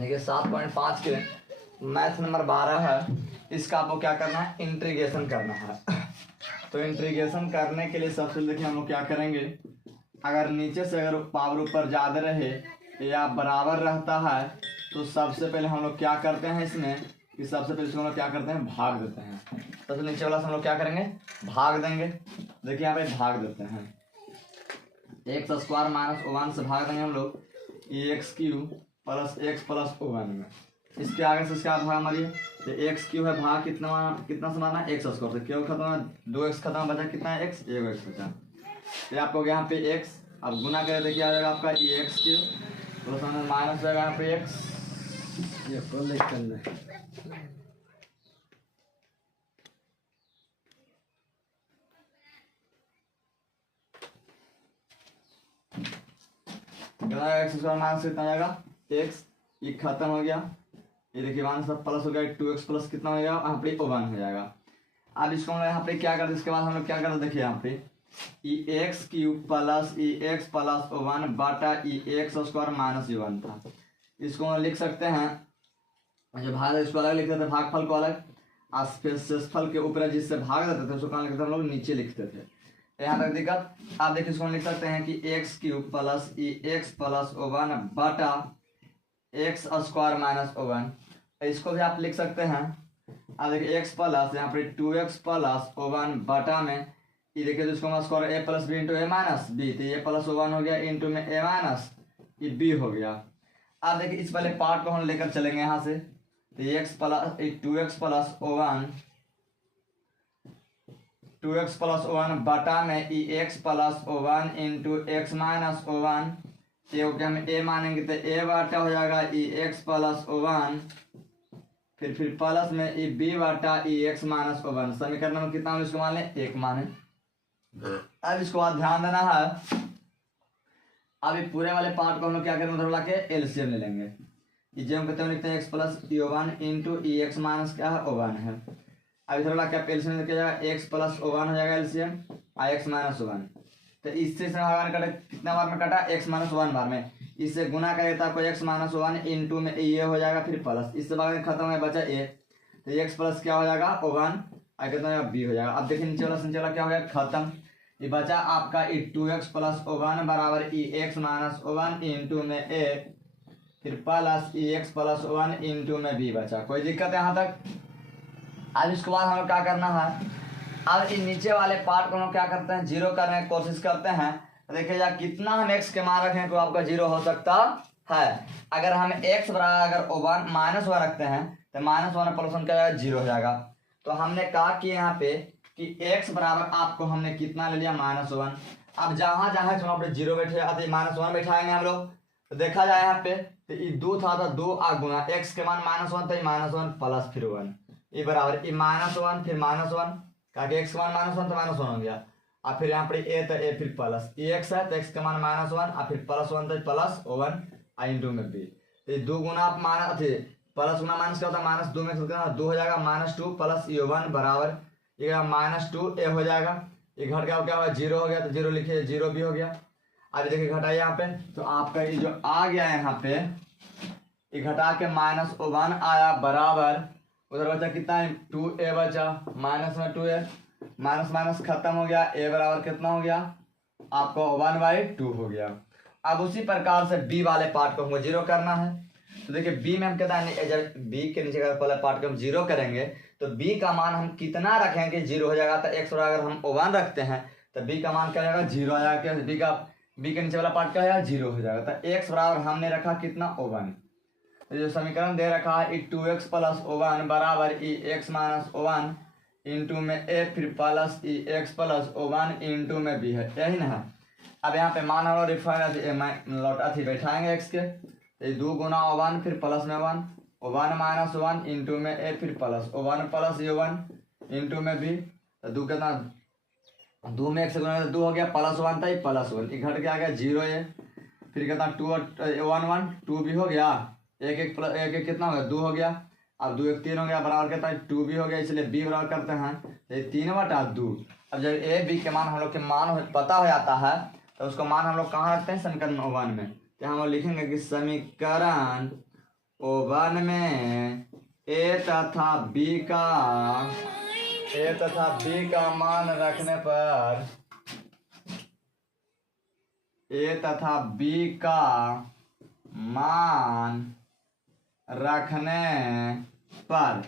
देखिए 7.5 के math number 12 है, इसका आपको क्या करना है, इंटीग्रेशन करना है। तो इंटीग्रेशन करने के लिए सबसे देखिए हम लोग क्या करेंगे, अगर नीचे से अगर पावर ऊपर ज़्यादा रहे या बराबर रहता है तो सबसे पहले हम लोग क्या करते हैं इसमें कि सबसे पहले इसको हम लोग क्या करते हैं, भाग देते हैं। सबसे नीचे वाला से हम लोग क्या करेंगे, भाग देंगे। देखिए यहाँ पे भाग देते हैं, एक्स स्क्वायर माइनस ओवन से भाग देंगे हम लोग x Q plus x plus oven में। इसके आगे से इसका भाग हमारी तो एक्स क्यू है, भाग कितना से मारना है, एक्स स्क्वायर से। क्यों खत्म है, 2x खत्म, बचा कितना है, एक्स, एक एक्स बचा। ये आपको यहाँ पे एक्स अब गुना करें, देखिए आ जाएगा आपका ये एक्स क्यू प्लस माइनस हो जाएगा यहाँ पे एक्स, ये लिख करना है। एक्स स्क्वायर माइनस कितना जाएगा, एक्स, ये खत्म हो गया। ये देखिए वन सब प्लस हो गया, 2x प्लस कितना हो जाएगा, यहाँ पे वन हो जाएगा। अब इसको हम लोग यहाँ पे क्या करते, इसके बाद हम लोग क्या करते, देखिए यहाँ पे ई एक्स क्यूब प्लस ई एक्स प्लस वन बटा ई एक्स स्क्वायर माइनस वन था। इसको हम लिख सकते हैं, जो भाग इसको अलग लिखते थे, भागफल को अलग, और फिर शेषफल के ऊपर जिससे भाग देते थे उसको कहाँ लिखते थे हम लोग, नीचे लिखते थे। यहाँ तक दिक्कत। आप देखिए इसको हम लिख सकते हैं कि एक्स क्यूब प्लस ई एक्स प्लस वन बटा एक्स स्क्वायर माइनस वन। इसको भी आप लिख सकते हैं, अब देखिए एक्स प्लस यहाँ पे 2x प्लस वन बटा में ये देखिए तो इसको हम स्क्वायर ए प्लस बी इंटू ए माइनस बी, तो ए प्लस वन हो गया इंटू में ए माइनस ये बी हो गया। अब देखिए इस वाले पार्ट को हम लेकर चलेंगे यहाँ से, तो x plus 2x plus one 2x plus one बटा में e x plus one into x minus one, ये हम ए मानेंगे तो ए बटा हो जाएगा ई एक्स प्लस वन, फिर प्लस में ई बी बटा ई एक्स माइनस वन। समीकरण में कितना हम इसको मान लें, एक माने। अब इसको बाद ध्यान देना है, अब ये पूरे वाले पार्ट को हम लोग क्या करेंगे, उधर के एलसीएम ले लेंगे। ये हम कहते हैं लिखते हैं x plus e one into e x minus क्या है, ओवन है। अब इधर क्या एलसीएम लेके जाएगा, एक्स प्लस ओवन हो जाएगा एलसीएम और एक्स माइनस वन। तो इससे भगवान कटा कितना बार में कटा, एक्स माइनस वन बार में। इससे गुना करें तो आपको एक्स माइनस वन इंटू में ये हो जाएगा, फिर प्लस, इससे भाग खत्म है, बचा ए, तो एक्स प्लस क्या हो जाएगा ओवन और कितना बी हो जाएगा। अब देखिए नीचे वाला क्या हो गया, खत्म। ये बचा आपका ई 2x प्लस ओवन बराबर ई एक्स माइनस ओवन इंटू में ए, फिर प्लस ई एक्स प्लस वन इंटू में बी बचा। कोई दिक्कत है यहाँ तक। अब इसके बाद हमें क्या करना है, अब इन नीचे वाले पार्ट को हम क्या करते हैं, जीरो करने की कोशिश करते हैं। देखिए यार कितना हम एक्स के मान रखें तो आपका जीरो हो सकता है। अगर हम एक्स बराबर अगर वन माइनस वन रखते हैं तो माइनस वन प्लस वन क्या जीरो हो जाएगा। तो हमने कहा कि यहाँ पे कि एक्स बराबर आपको हमने कितना ले लिया, माइनस वन। अब जहाँ जहाँ वहाँ पे जीरो बैठे माइनस वन बैठाएंगे हम लोग। तो देखा जाए यहाँ पे तो ये दो था, दो आ गुना एक्स के मान माइनस वन था, माइनस वन प्लस फिर वन, ये बराबर ये माइनस वन फिर माइनस वन, क्योंकि एक्स के मान माइनस वन तो माइनस वन हो गया। और फिर यहाँ पर ए तो ए फिर प्लस ये एक्स है तो एक्स के मान माइनस वन और फिर प्लस वन तो प्लस वन इंटू में बी। तो दो गुना आप माइनस थे प्लस गुना माइनस क्या होता है, माइनस दो में दो हो जाएगा, माइनस टू प्लस ये वन बराबर ये माइनस टू ए हो जाएगा। ये घट गया क्या हुआ, जीरो हो गया, तो जीरो लिखिए, जीरो भी हो गया। अब देखिए घटाइए यहाँ पे, तो आपका ये जो आ गया है यहाँ पे ये घटा के माइनस वन आया बराबर, उधर बचा कितना है, टू ए बचा, माइनस में टू ए, माइनस माइनस खत्म हो गया, ए बराबर कितना हो गया आपको 1/2 हो गया। अब उसी प्रकार से बी वाले पार्ट को हमको जीरो करना है। तो देखिए बी में हम कहता है जब बी के नीचे का पहले पार्ट को हम जीरो करेंगे तो बी का मान हम कितना रखेंगे, जीरो हो जाएगा। तो एक्स अगर हम वन रखते हैं तो बी का मान क्या जाएगा, जीरो आ जाएगा। बी के नीचे वाला पार्ट क्या है, जीरो हो जाएगा। तो एक्स बराबर हमने रखा कितना, ओवन। तो जो समीकरण दे रखा है ई 2x प्लस ओवन बराबर ई एक्स माइनस ओवन इंटू में ए फिर प्लस ई एक्स प्लस ओवन इंटू में बी है, यही ना है। अब यहाँ पे मान हम लोग लौटा थी बैठाएंगे एक्स के, तो दो गुना ओवन फिर प्लस में one, oven minus one into में ए फिर प्लस ओवन प्लस ये वन इंटू में बी। तो दो कितना, दो में एक से गुना दो हो गया, प्लस वन था प्लस वन, घट के आ गया जीरो ए, फिर कितना टू वन वन टू भी हो गया, एक एक प्लस एक एक कितना हो गया, दो हो गया। अब दो एक तीन हो गया, बराबर कितना टू भी हो गया, इसलिए बी बराबर करते हैं तो ये 3/2। अब जब ए बी के मान हम लोग के मान पता हो जाता है तो उसको मान हम लोग कहाँ रखते हैं, समीकरण वन में। तो हम लोग लिखेंगे कि समीकरण O1 में ए तथा बी का मान रखने पर ए तथा बी का मान रखने पर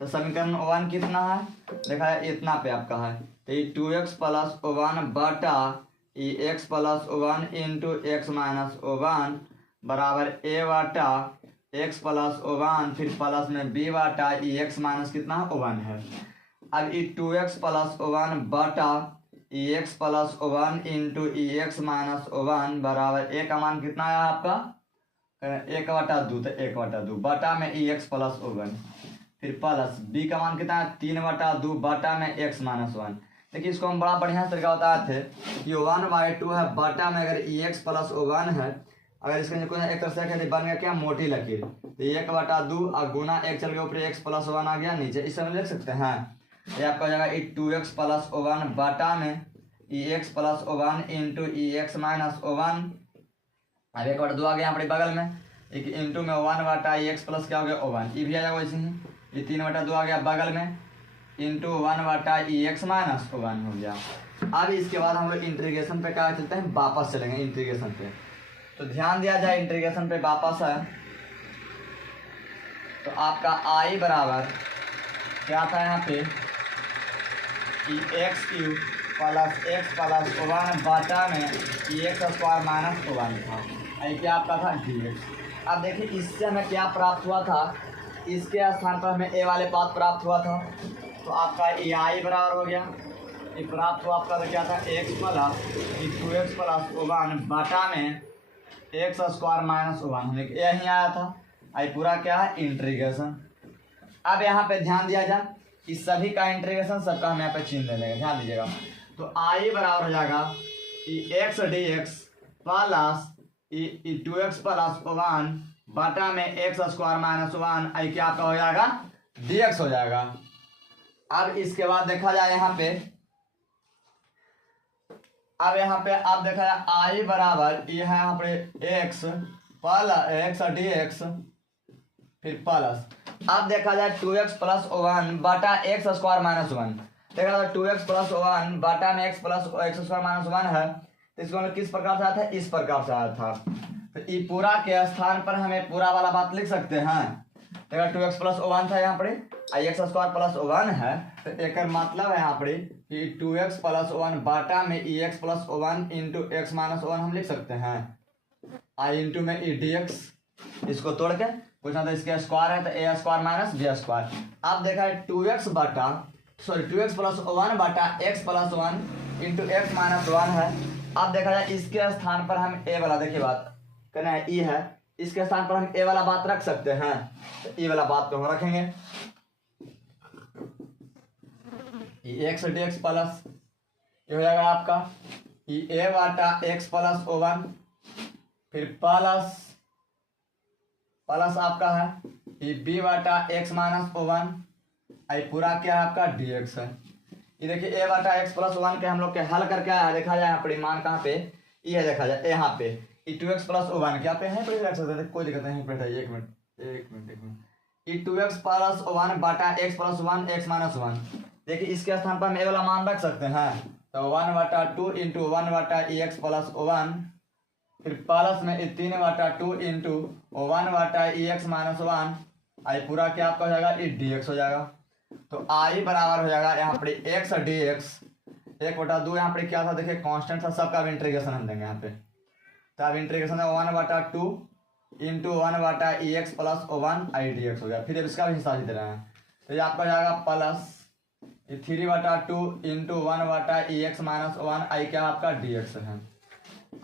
तो समीकरण 1 कितना है, देखा है इतना पे आपका है, तो ये 2x प्लस 1 बटा x plus 1 into x minus 1 बराबर a बटा x प्लस 1 फिर प्लस में b बटा x माइनस कितना है 1 है। अब ये 2x प्लस 1 बटा x plus 1 into x minus 1 बराबर a का मान कितना है आपका 1/2, तो 1/2 बटा में x प्लस 1 फिर प्लस b का मान कितना है 3/2 बटा में x माइनस 1। देखिए इसको हम बड़ा बढ़िया तरीका बताए थे कि 1/2 है बटा में अगर x प्लस 1 है, अगर इसके नीचे कोई एक तरह से बन गया क्या मोटी लकीर, तो 1/2 और गुना 1 चल गया ऊपर x प्लस 1 आ गया नीचे, इस समय लिख सकते हैं। ये आपका हो जाएगा 2x प्लस 1 बटा में x plus 1 into x minus 1, अब 1/2 आ गया यहाँ पर बगल में, एक इंटू में 1 बटा एक्स प्लस क्या हो गया 1, ये भी आ जाएगा वैसे ही, ये 3/2 आ गया बगल में इंटू 1 बटा एक्स माइनस 1 हो गया। अब इसके बाद हम लोग इंटीग्रेशन पे क्या चलते हैं, वापस चलेंगे इंटीग्रेशन पे। तो ध्यान दिया जाए इंटीग्रेशन पे वापस है तो आपका i बराबर क्या था यहाँ पे x³ प्लस x प्लस 1 बटा में x² माइनस 1 था, आई क्या आपका था dx। अब देखिए इससे हमें क्या प्राप्त हुआ था, इसके स्थान पर हमें a वाले पद प्राप्त हुआ था, तो आपका ये i बराबर हो गया, ये प्राप्त हुआ आपका तो क्या था x प्लस 2x प्लस 1 बटा में x² माइनस 1, हमें यही आया था। आई पूरा क्या है इंटीग्रेशन। अब यहाँ पे ध्यान दिया जाए कि सभी का इंटीग्रेशन सबका हम यहाँ पे चिन्ह ले लेंगे, ध्यान दीजिएगा। तो i बराबर हो जाएगा x dx plus 2x plus 1 बटा में x² माइनस 1, आई क्या आपका हो जाएगा dx हो जाएगा। अब इसके बाद देखा जाए यहाँ पे, अब यहाँ पे आप देखा जाए i बराबर ये है यहाँ पे x प्लस x dx फिर प्लस, अब देखा जाए 2x प्लस 1 बटा x² माइनस 1, देखा जाए 2x प्लस 1 बटा में x प्लस x² माइनस 1 है, तो इसको किस प्रकार से आया था, इस प्रकार से आया था। तो ये पूरा के स्थान पर हमें पूरा वाला बात लिख सकते हैं, देखा 2x प्लस 1 था यहाँ पर x² प्लस 1 है, तो एक मतलब है यहाँ पर कि 2x प्लस 1 बटा में x plus 1 into x minus 1 हम लिख सकते हैं, i इंटू में dx, इसको तोड़ के कुछ ना तो इसके स्क्वायर है तो a² माइनस b²। अब देखा है 2x प्लस 1 बटा x plus 1 into x minus 1 है। अब देखा जाए इसके स्थान पर हम a वाला, देखिए बात करना है e है, इसके स्थान पर हम a वाला बात रख सकते हैं, तो e वाला बात तो हम रखेंगे, x dx प्लस ये हो जाएगा आपका a बटा x प्लस 1 फिर प्लस आपका है ये b बटा x माइनस 1, आई पूरा क्या है आपका dx है। ये देखिए a बटा x प्लस 1 के हम लोग के हल करके आया है, देखा जाए यहाँ पर मान कहाँ पे ये है, देखा जाए यहाँ पे 2x प्लस 1 क्या पे है रख सकते थे, कोई दिक्कत नहीं, एक मिनट ये 2x प्लस 1 बटा x प्लस 1 x माइनस 1, देखिए इसके स्थान पर हम ए वाला मान रख सकते हैं, तो 1/2 इंटू 1 x प्लस 1 फिर प्लस में 3/2 इंटू 1 x माइनस 1, आई पूरा क्या आपका हो जाएगा ये dx हो जाएगा। तो i बराबर हो जाएगा यहाँ पर x dx 1/2, यहाँ पर क्या था देखिए कांस्टेंट था, सबका इंटीग्रेशन हम देंगे यहाँ पे, तो अब इंटीग्रेशन है 1/2 इंटू 1 x प्लस 1 आई dx हो गया, फिर इसका भी हिसाब दे रहे हैं, तो ये आपका हो जाएगा प्लस 3/2 इंटू 1 x माइनस 1, आई क्या आपका dx है।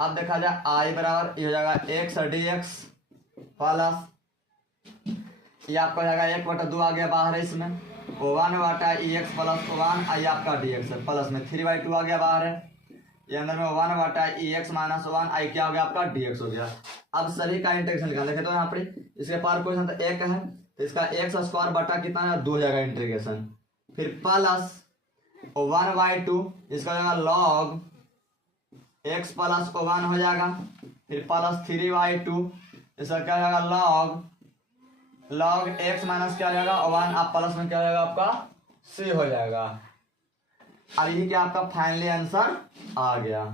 अब देखा जाए i बराबर ये हो जाएगा x dx प्लस ये आपका हो जाएगा 1/2 आ गया बाहर है इसमें 1 प्लस 1 आई आपका dx है, प्लस में 3/2 आ गया बाहर है, ये अंदर में 1 x माइनस 1 आई क्या हो गया आपका dx हो गया। अब सभी का इंटीग्रेशन निकाल देखे तो यहाँ पर इसके पार क्वेश्चन तो 1 है, तो इसका x² बटा कितना है 2 हो जाएगा इंटीग्रेशन, फिर प्लस 1/2 इसका हो जाएगा लॉग x प्लस 1 हो जाएगा, फिर प्लस 3/2 इसका क्या हो जाएगा लॉग लॉग एक्स माइनस क्या हो जाएगा 1 आप प्लस में क्या हो जाएगा आपका c हो जाएगा। अब यही क्या आपका फाइनली आंसर आ गया।